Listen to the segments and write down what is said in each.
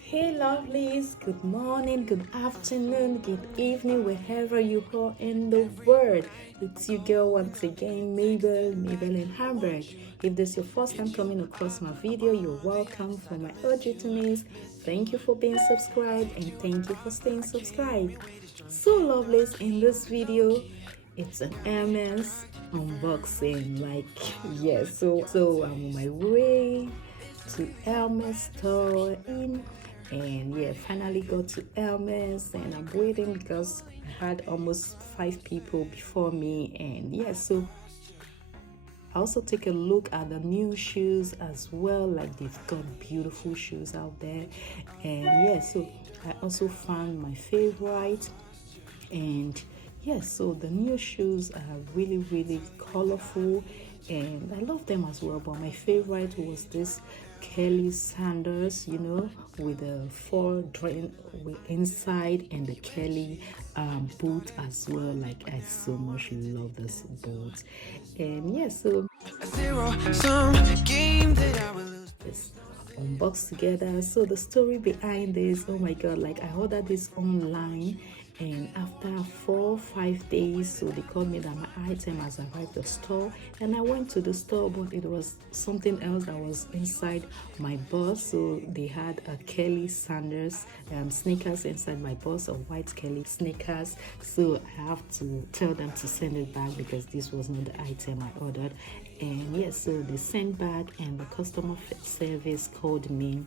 Hey lovelies, good morning, good afternoon, good evening, wherever you are in the world. It's your girl once again, Mabel in Hamburg. If this is your first time coming across my video, you're welcome. For my OG thank you for being subscribed and thank you for staying subscribed. So lovelies, in this video, it's an Hermes unboxing. So I'm on my way to Hermes store and finally got to Hermes, and I'm waiting because I had almost 5 people before me. And so I also take a look at the new shoes as well. Like, they've got beautiful shoes out there. And so I also found my favorite. And so the new shoes are really colorful and I love them as well. But my favorite was this Kelly sandals, with the 4 drain inside and the Kelly boot as well. Like, I so much love this boot. And so this unbox together. So the story behind this, oh my god, like, I ordered this online, and after 4-5 days, so they called me that my item has arrived at the store, and I went to the store, but it was something else that was inside my box. So they had a Kelly sandals sneakers inside my box, a white Kelly sneakers. So I have to tell them to send it back because this was not the item I ordered. And so they sent back, and the customer service called me.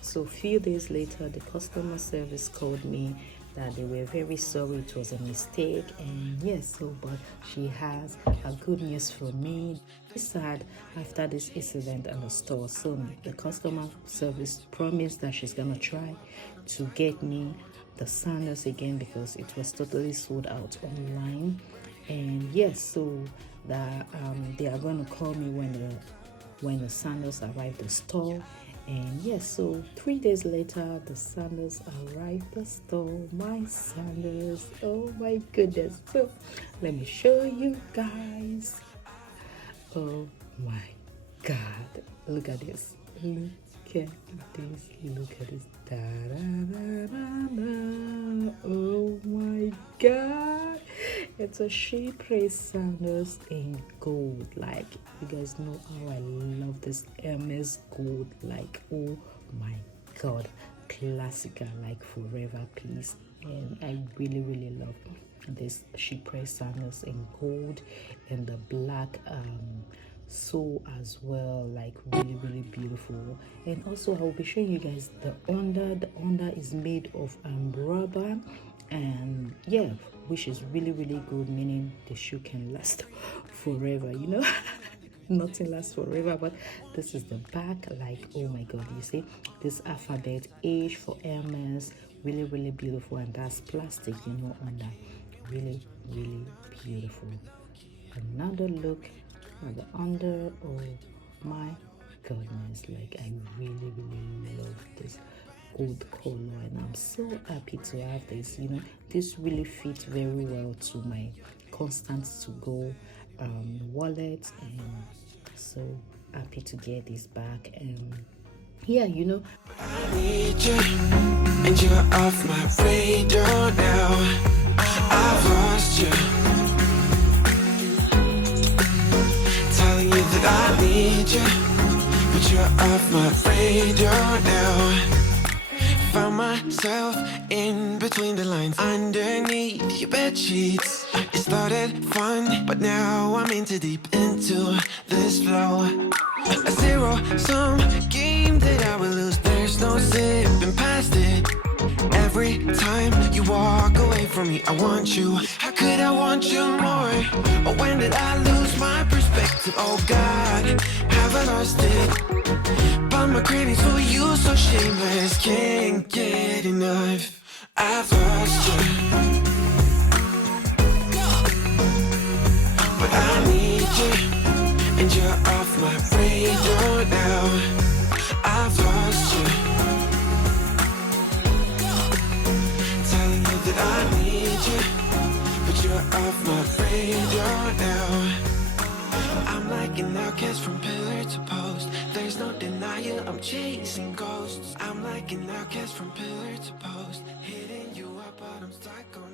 So a few days later, the customer service called me that they were very sorry, it was a mistake. And but she has a good news for me. It's sad after this incident at the store. So the customer service promised that she's gonna try to get me the sandals again because it was totally sold out online. And so that they are going to call me when the sandals arrive at the store. And so 3 days later, the sandals arrived at the store. My sandals, oh my goodness. So let me show you guys. Oh my god, look at this, look at this, look at this. Da, da, da, da, da. Oh my god, it's a Chypre sandals in gold. Like, you guys know how I love this Hermes gold. Like, oh my god, classical, like forever piece. And I really love this Chypre sandals in gold and the black sole as well. Like, really beautiful. And also I will be showing you guys the under is made of rubber, and which is really good, meaning the shoe can last forever, nothing lasts forever. But this is the back. Like, oh my god, you see this alphabet H for Hermes, really beautiful. And that's plastic, under. Really beautiful. Another look at the under. Oh my goodness, like, I really love this gold color, and I'm so happy to have this. This really fits very well to my constant to go wallet, and so happy to get this back. And I need you, and you're off my radar now. I've lost you, telling you that I need you, but you're off my radar now. Found myself in between the lines, underneath your bed sheets. It started fun, but now I'm into deep into this flow. A zero-sum game that I will lose. There's no zipping past it. Every time you walk away from me, I want you. How could I want you more? Or when did I lose my perspective? Oh God, have I lost it? But my cravings for you so shameless, can't get enough. I've lost you, but I need you, and you're off my radar now. I've lost you, telling you that I need you, but you're off my radar now. I'm I'm like an outcast from pillar to post. There's no denial, I'm chasing ghosts. I'm like an outcast from pillar to post. Hitting you up, but I'm stuck on